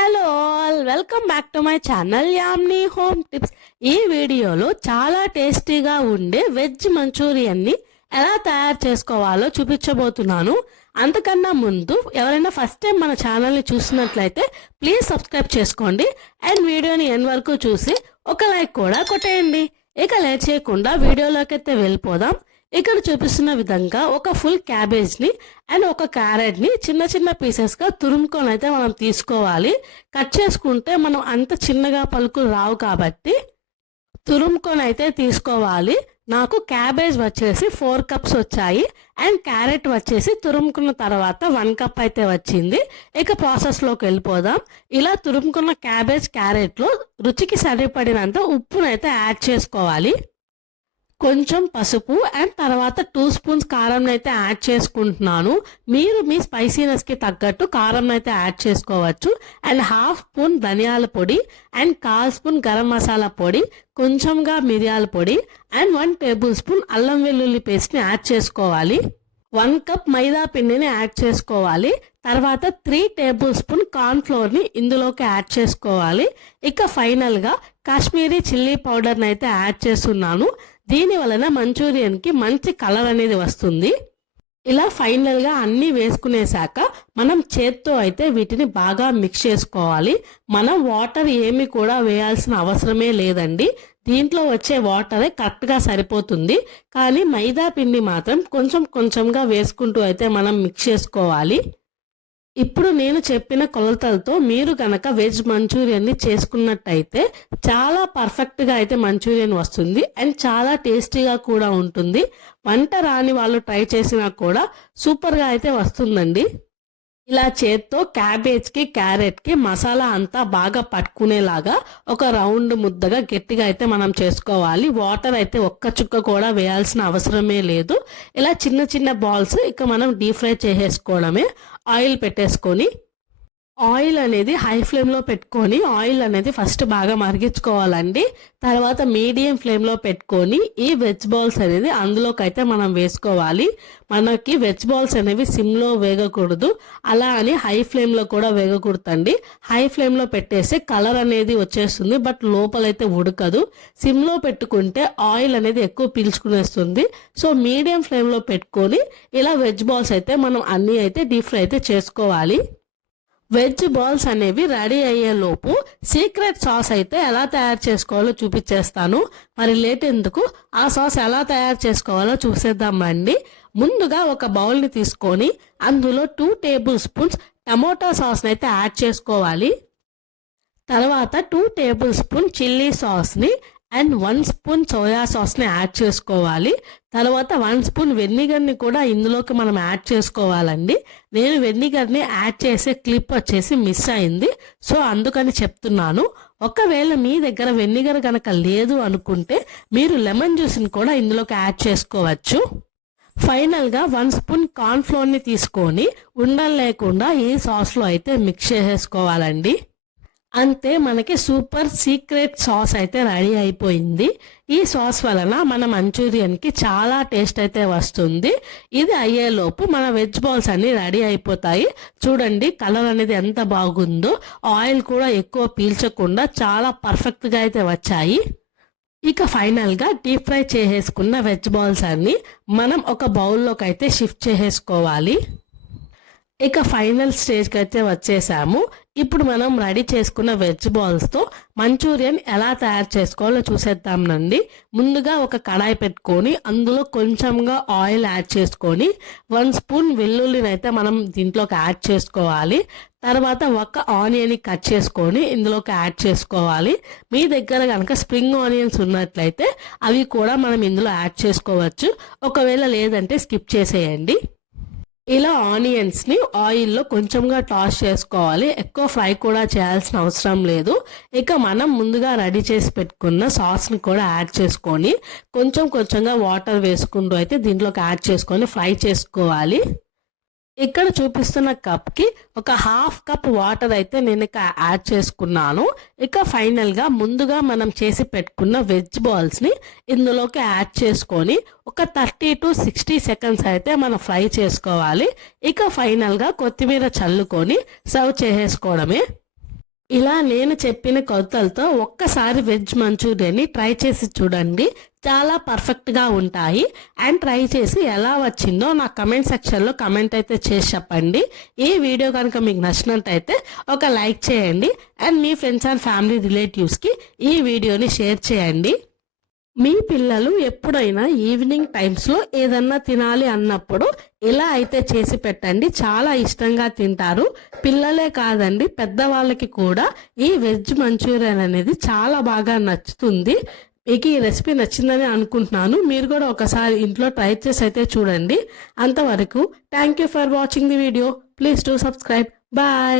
Hello all welcome back to my channel Yamini home tips. ఈ వీడియోలో చాలా టేస్టీగా ఉండే వెజ్ మంచూరియన్ని ఎలా తయారు చేసుకోవాలో చూపించబోతున్నాను. అంతకన్నా ముందు ఎవరైనా ఫస్ట్ టైం మన ఛానల్ని చూసినట్లయితే ప్లీజ్ సబ్స్క్రైబ్ చేసుకోండి అండ్ వీడియోని ఎండ్ వరకు చూసి ఒక లైక్ కూడా కొట్టేయండి. ఇక లేట్ చేయకుండా వీడియోలోకి అయితే వెళ్ళిపోదాం. ఇక్కడ చూపిస్తున్న విధంగా ఒక ఫుల్ క్యాబేజ్ని అండ్ ఒక క్యారెట్ని చిన్న చిన్న పీసెస్గా తురుముకొని అయితే మనం తీసుకోవాలి. కట్ చేసుకుంటే మనం అంత చిన్నగా పలుకులు రావు కాబట్టి తురుముకొని అయితే తీసుకోవాలి. నాకు క్యాబేజ్ వచ్చేసి 4 కప్స్ వచ్చాయి అండ్ క్యారెట్ వచ్చేసి తురుముకున్న తర్వాత 1 కప్ అయితే వచ్చింది. ఇక ప్రాసెస్లోకి వెళ్ళిపోదాం. ఇలా తురుముకున్న క్యాబేజ్ క్యారెట్లో రుచికి సరిపడినంత ఉప్పునైతే యాడ్ చేసుకోవాలి. కొంచెం పసుపు అండ్ తర్వాత 2 స్పూన్స్ కారం అయితే యాడ్ చేసుకుంటున్నాను. మీరు మీ స్పైసీనెస్కి తగ్గట్టు కారం అయితే యాడ్ చేసుకోవచ్చు. అండ్ 1/2 స్పూన్ ధనియాల పొడి అండ్ 1/4 స్పూన్ గరం మసాలా పొడి, కొంచెంగా మిరియాల పొడి అండ్ 1 టేబుల్ స్పూన్ అల్లం వెల్లుల్లి పేస్ట్ని యాడ్ చేసుకోవాలి. 1 కప్ మైదా పిండిని యాడ్ చేసుకోవాలి. తర్వాత 3 టేబుల్ స్పూన్ కార్న్ ఫ్లోర్ని ఇందులోకి యాడ్ చేసుకోవాలి. ఇక ఫైనల్గా కాశ్మీరీ చిల్లీ పౌడర్ని అయితే యాడ్ చేస్తున్నాను. దీని వలన మంచూరియన్కి మంచి కలర్ అనేది వస్తుంది. ఇలా ఫైనల్గా అన్నీ వేసుకునేసాక మనం చేత్తో అయితే వీటిని బాగా మిక్స్ చేసుకోవాలి. మనం వాటర్ ఏమి కూడా వేయాల్సిన అవసరమే లేదండి. దీంట్లో వచ్చే వాటరే కరెక్ట్గా సరిపోతుంది. కానీ మైదా పిండి మాత్రం కొంచెం కొంచెంగా వేసుకుంటూ అయితే మనం మిక్స్ చేసుకోవాలి. ఇప్పుడు నేను చెప్పిన కొలతలతో మీరు కనుక వెజ్ మంచూరియన్ని చేసుకున్నట్టయితే చాలా పర్ఫెక్ట్గా అయితే మంచూరియన్ వస్తుంది అండ్ చాలా టేస్టీగా కూడా ఉంటుంది. వంట రాని వాళ్ళు ట్రై చేసినా కూడా సూపర్గా అయితే వస్తుందండి. ఇలా చేత్తో క్యాబేజ్కి క్యారెట్కి మసాలా అంతా బాగా పట్టుకునేలాగా ఒక రౌండ్ ముద్దగా గట్టిగా అయితే మనం చేసుకోవాలి. వాటర్ అయితే ఒక్క చుక్క కూడా వేయాల్సిన అవసరమే లేదు. ఇలా చిన్న చిన్న బాల్స్ ఇక మనం డీప్ ఫ్రై చేసేసుకోవడమే. ఆయిల్ పెట్టేసుకొని ఆయిల్ అనేది హై ఫ్లేమ్లో పెట్టుకొని ఆయిల్ అనేది ఫస్ట్ బాగా మరిగించుకోవాలండి. తర్వాత మీడియం ఫ్లేమ్లో పెట్టుకొని ఈ వెజ్ బాల్స్ అనేది అందులోకి అయితే మనం వేసుకోవాలి. మనకి వెజ్ బాల్స్ అనేవి సిమ్లో వేగకూడదు, అలా అని హై ఫ్లేమ్లో కూడా వేగకూడదండి. హై ఫ్లేమ్లో పెట్టేస్తే కలర్ అనేది వచ్చేస్తుంది, బట్ లోపలైతే ఉడకదు. సిమ్లో పెట్టుకుంటే ఆయిల్ అనేది ఎక్కువ పీల్చుకునేస్తుంది. సో మీడియం ఫ్లేమ్లో పెట్టుకొని ఇలా వెజ్ బాల్స్ అయితే మనం అన్నీ అయితే డీప్ ఫ్రై అయితే చేసుకోవాలి. వెజ్ బాల్స్ అనేవి రెడీ అయ్యే లోపు సీక్రెట్ సాస్ అయితే ఎలా తయారు చేసుకోవాలో చూపించేస్తాను. మరి లేట్ ఎందుకు, ఆ సాస్ ఎలా తయారు చేసుకోవాలో చూసేద్దామండి. ముందుగా ఒక బౌల్ని తీసుకొని అందులో 2 టేబుల్ స్పూన్స్ టమోటా సాస్ని అయితే యాడ్ చేసుకోవాలి. తర్వాత 2 టేబుల్ స్పూన్ చిల్లీ సాస్ని అండ్ 1 స్పూన్ సోయా సాస్ని యాడ్ చేసుకోవాలి. తర్వాత 1 స్పూన్ వెనిగర్ని కూడా ఇందులోకి మనం యాడ్ చేసుకోవాలండి. నేను వెనిగర్ని యాడ్ చేసే క్లిప్ వచ్చేసి మిస్ అయింది, సో అందుకని చెప్తున్నాను. ఒకవేళ మీ దగ్గర వెనిగర్ కనుక లేదు అనుకుంటే మీరు లెమన్ జ్యూస్ని కూడా ఇందులోకి యాడ్ చేసుకోవచ్చు. ఫైనల్గా 1 స్పూన్ కార్న్ ఫ్లోర్ని తీసుకొని ఉండలు లేకుండా ఈ సాస్లో అయితే మిక్స్ చేసేసుకోవాలండి. అంతే, మనకి సూపర్ సీక్రెట్ సాస్ అయితే రెడీ అయిపోయింది. ఈ సాస్ వలన మన మంచూరియన్కి చాలా టేస్ట్ అయితే వస్తుంది. ఇది అయ్యేలోపు మన వెజ్ బాల్స్ అన్ని రెడీ అయిపోతాయి. చూడండి కలర్ అనేది ఎంత బాగుందో, ఆయిల్ కూడా ఎక్కువ పీల్చకుండా చాలా పర్ఫెక్ట్గా అయితే వచ్చాయి. ఇక ఫైనల్గా డీప్ ఫ్రై చేసేసుకున్న వెజ్ బాల్స్ అన్ని మనం ఒక బౌల్లోకి అయితే షిఫ్ట్ చేసేసుకోవాలి. ఇక ఫైనల్ స్టేజ్కి అయితే వచ్చేసాము. ఇప్పుడు మనం రెడీ చేసుకున్న వెజ్ బాల్స్తో మంచూరియన్ ఎలా తయారు చేసుకోవాలో చూసేద్దామండి. ముందుగా ఒక కడాయి పెట్టుకొని అందులో కొంచెంగా ఆయిల్ యాడ్ చేసుకొని 1 స్పూన్ వెల్లుల్లిని అయితే మనం దీంట్లోకి యాడ్ చేసుకోవాలి. తర్వాత ఒక ఆనియన్ని కట్ చేసుకొని ఇందులోకి యాడ్ చేసుకోవాలి. మీ దగ్గర కనుక స్ప్రింగ్ ఆనియన్స్ ఉన్నట్లయితే అవి కూడా మనం ఇందులో యాడ్ చేసుకోవచ్చు, ఒకవేళ లేదంటే స్కిప్ చేసేయండి. ఇలా ఆనియన్స్ని ఆయిల్లో కొంచెంగా టాస్ చేసుకోవాలి, ఎక్కువ ఫ్రై కూడా చేయాల్సిన అవసరం లేదు. ఇక మనం ముందుగా రెడీ చేసి పెట్టుకున్న సాస్ని కూడా యాడ్ చేసుకొని కొంచెం కొంచెంగా వాటర్ వేసుకుంటూ అయితే దీంట్లోకి యాడ్ చేసుకొని ఫ్రై చేసుకోవాలి. ఇక్కడ చూపిస్తున్న కప్కి ఒక 1/2 కప్ వాటర్ అయితే నేను యాడ్ చేసుకున్నాను. ఇక ఫైనల్గా ముందుగా మనం చేసి పెట్టుకున్న వెజ్ బాల్స్ని ఇందులోకి యాడ్ చేసుకొని ఒక 30 to 60 సెకండ్స్ అయితే మనం ఫ్రై చేసుకోవాలి. ఇక ఫైనల్గా కొత్తిమీర చల్లుకొని సర్వ్ చేసేసుకోవడమే. ఇలా నేను చెప్పిన కొలతలతో ఒక్కసారి వెజ్ మంచూరియాని ట్రై చేసి చూడండి, చాలా పర్ఫెక్ట్గా ఉంటాయి. అండ్ ట్రై చేసి ఎలా వచ్చిందో నా కమెంట్ సెక్షన్లో కమెంట్ అయితే చేసి చెప్పండి. ఈ వీడియో కనుక మీకు నచ్చినట్టయితే ఒక లైక్ చేయండి and me friends and family రిలేటివ్స్కి ఈ వీడియోని షేర్ చేయండి. మీ పిల్లలు ఎప్పుడైనా ఈవినింగ్ టైమ్స్లో ఏదన్నా తినాలి అన్నప్పుడు ఇలా అయితే చేసి పెట్టండి, చాలా ఇష్టంగా తింటారు. పిల్లలే కాదండి, పెద్దవాళ్ళకి కూడా ఈ వెజ్ మంచూరియన్ అనేది చాలా బాగా నచ్చుతుంది. మీకు ఈ రెసిపీ నచ్చిందని అనుకుంటున్నాను. మీరు కూడా ఒకసారి ఇంట్లో ట్రై చేసి అయితే చూడండి. అంతవరకు thank you for watching the video. Please do subscribe. Bye.